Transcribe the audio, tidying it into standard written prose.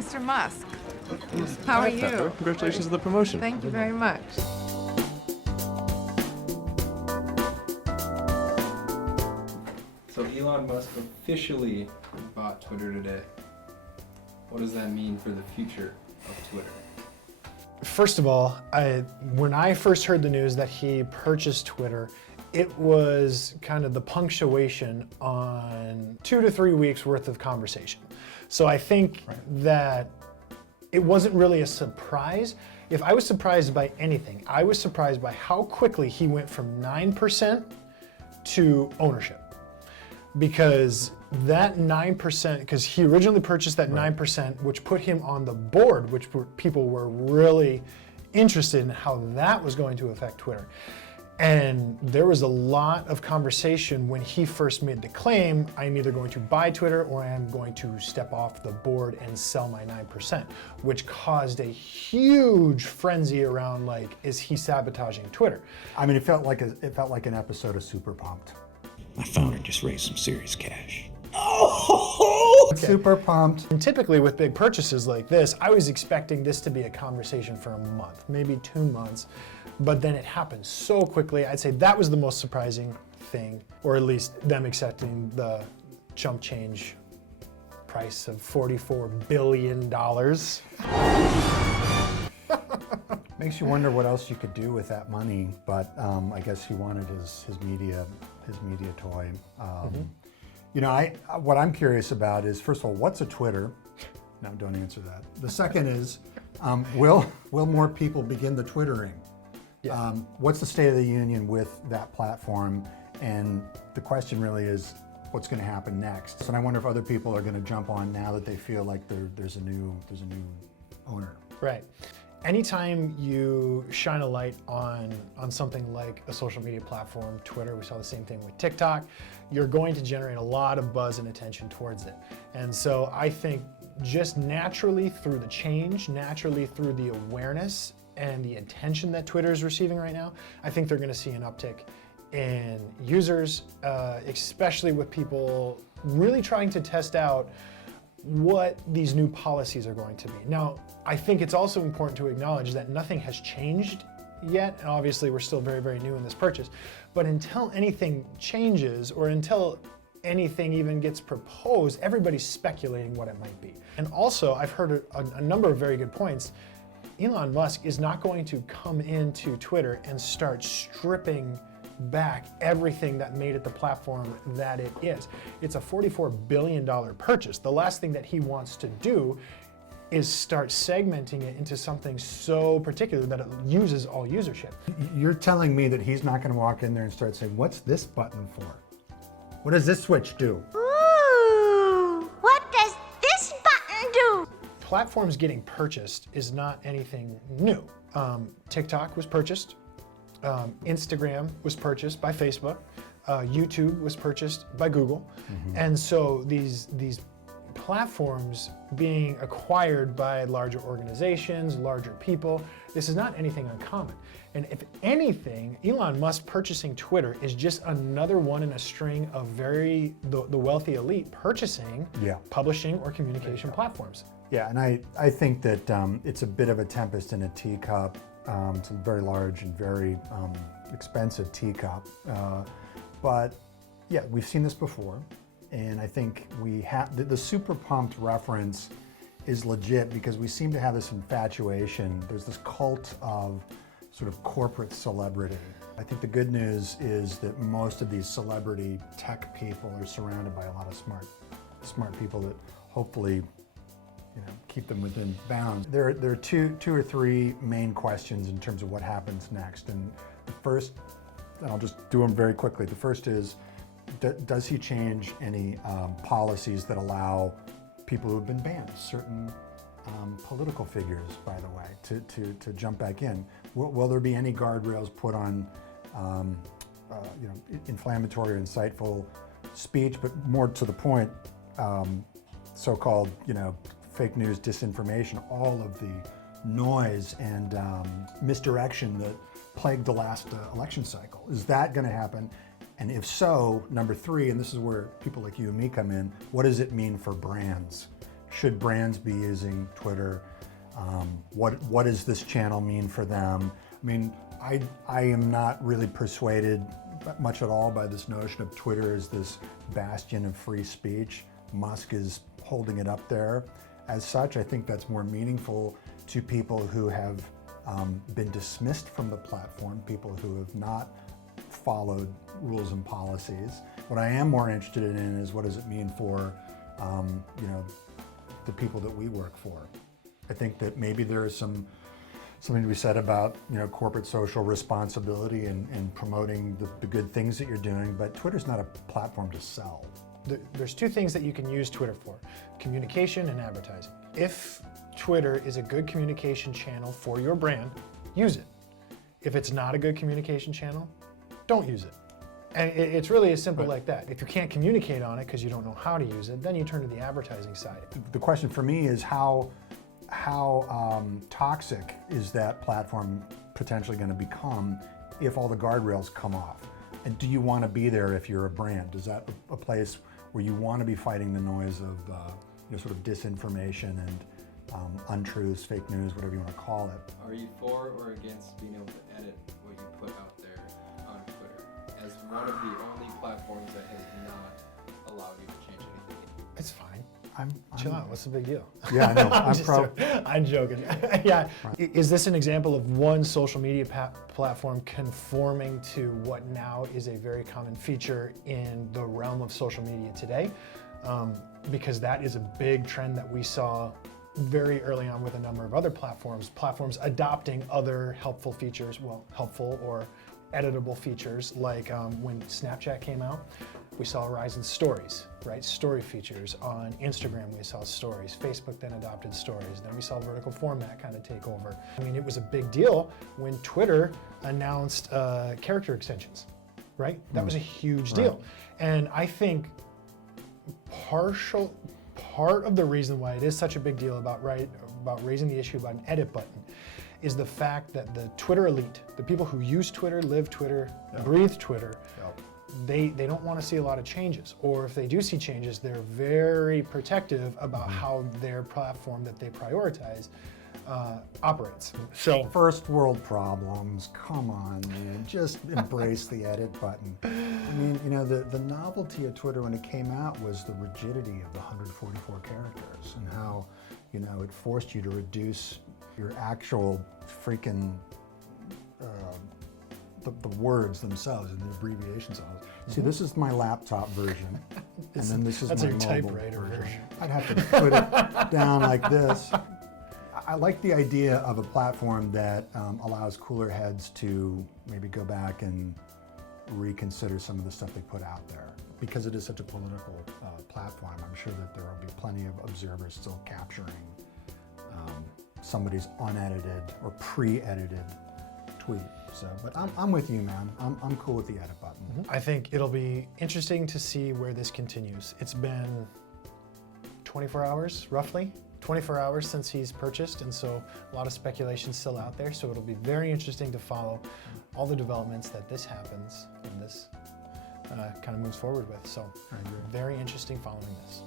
Mr. Musk, how are you? Pepper. Congratulations on the promotion. Thank you very much. So Elon Musk officially bought Twitter today. What does that mean for the future of Twitter? First of all, when I first heard the news that he purchased Twitter, it was kind of the punctuation on 2 to 3 weeks worth of conversation. So I think that it wasn't really a surprise. If I was surprised by anything, I was surprised by how quickly he went from 9% to ownership. Because that 9%, because he originally purchased that 9%, which put him on the board, which people were really interested in how that was going to affect Twitter. And there was a lot of conversation when he first made the claim, I'm either going to buy Twitter or I'm going to step off the board and sell my 9%, which caused a huge frenzy around like, is he sabotaging Twitter? I mean, it felt like an episode of Super Pumped. My founder just raised some serious cash. Okay. Super pumped. And typically with big purchases like this, I was expecting this to be a conversation for a month, maybe 2 months, but then it happened so quickly. I'd say that was the most surprising thing, or at least them accepting the chump change price of $44 billion. Makes you wonder what else you could do with that money, but I guess he wanted his media toy. You know, what I'm curious about is, first of all, what's a Twitter? No, don't answer that. The second is, will more people begin the Twittering? Yeah. What's the state of the union with that platform? And the question really is, what's going to happen next? And I wonder if other people are going to jump on now that they feel like there's a new owner. Right. Anytime you shine a light on something like a social media platform, Twitter, we saw the same thing with TikTok, you're going to generate a lot of buzz and attention towards it. And so I think just naturally through the change, naturally through the awareness and the attention that Twitter is receiving right now, I think they're going to see an uptick in users, especially with people really trying to test out what these new policies are going to be. Now, I think it's also important to acknowledge that nothing has changed yet, and obviously we're still very, very new in this purchase, but until anything changes or until anything even gets proposed, everybody's speculating what it might be. And also, I've heard a number of very good points. Elon Musk is not going to come into Twitter and start stripping back everything that made it the platform that it is. It's a $44 billion purchase. The last thing that he wants to do is start segmenting it into something so particular that it uses all usership. You're telling me that he's not going to walk in there and start saying, what's this button for? What does this switch do? Ooh, what does this button do? Platforms getting purchased is not anything new. TikTok was purchased. Instagram was purchased by Facebook. YouTube was purchased by Google. And so these platforms being acquired by larger organizations, larger people, this is not anything uncommon. And if anything, Elon Musk purchasing Twitter is just another one in a string of the wealthy elite purchasing publishing or communication platforms. Yeah, and I think that it's a bit of a tempest in a teacup. It's a very large and very expensive teacup. But yeah, we've seen this before. And I think we have, the super pumped reference is legit because we seem to have this infatuation. There's this cult of sort of corporate celebrity. I think the good news is that most of these celebrity tech people are surrounded by a lot of smart people that hopefully keep them within bounds. There are two or three main questions in terms of what happens next. And the first, and I'll just do them very quickly. The first is, does he change any policies that allow people who have been banned, certain political figures, by the way, to jump back in? Will there be any guardrails put on inflammatory or insightful speech, but more to the point, so-called fake news, disinformation, all of the noise and misdirection that plagued the last election cycle? Is that going to happen? And if so, number three, and this is where people like you and me come in, what does it mean for brands? should brands be using Twitter? What does this channel mean for them? I mean, I am not really persuaded much at all by this notion of Twitter as this bastion of free speech. Musk is holding it up there. As such, I think that's more meaningful to people who have been dismissed from the platform, people who have not followed rules and policies. What I am more interested in is what does it mean for the people that we work for. I think that maybe there is something to be said about corporate social responsibility and promoting the good things that you're doing, but Twitter's not a platform to sell. There's two things that you can use Twitter for: communication and advertising. If Twitter is a good communication channel for your brand, use it. If it's not a good communication channel, don't use it. And it's really as simple like that. If you can't communicate on it because you don't know how to use it, then you turn to the advertising side. The question for me is how toxic is that platform potentially going to become if all the guardrails come off? And do you want to be there if you're a brand? Is that a place where you want to be fighting the noise of sort of disinformation and untruths, fake news, whatever you want to call it? Are you for or against being able to edit what you put out there on Twitter as one of the only platforms that has not allowed you to change anything? It's fine. Chill out. What's the big deal? Yeah, I know. I'm joking. Yeah. Right. Is this an example of one social media platform conforming to what now is a very common feature in the realm of social media today? Because that is a big trend that we saw very early on with a number of other platforms adopting other helpful features, helpful or editable features, like when Snapchat came out. We saw a rise in stories, right? Story features. On Instagram, we saw stories. Facebook then adopted stories. Then we saw vertical format kind of take over. I mean, it was a big deal when Twitter announced character extensions, right? That was a huge deal. And I think part of the reason why it is such a big deal about raising the issue about an edit button is the fact that the Twitter elite, the people who use Twitter, live Twitter, breathe Twitter, they don't want to see a lot of changes. Or if they do see changes, they're very protective about how their platform that they prioritize operates. So first world problems, come on, man, just embrace the edit button. I mean, the novelty of Twitter when it came out was the rigidity of the 144 characters and how, it forced you to reduce your actual freaking the words themselves and the abbreviations of it. See, this is my laptop version, and then this is my mobile version. I'd have to put it down like this. I like the idea of a platform that allows cooler heads to maybe go back and reconsider some of the stuff they put out there. Because it is such a political platform, I'm sure that there will be plenty of observers still capturing somebody's unedited or pre-edited tweet. So, but I'm with you, man. I'm cool with the edit button. I think it'll be interesting to see where this continues. It's been 24 hours, roughly. 24 hours since he's purchased, and so a lot of speculation still out there. So it'll be very interesting to follow all the developments that this happens and this kind of moves forward with. So very interesting following this.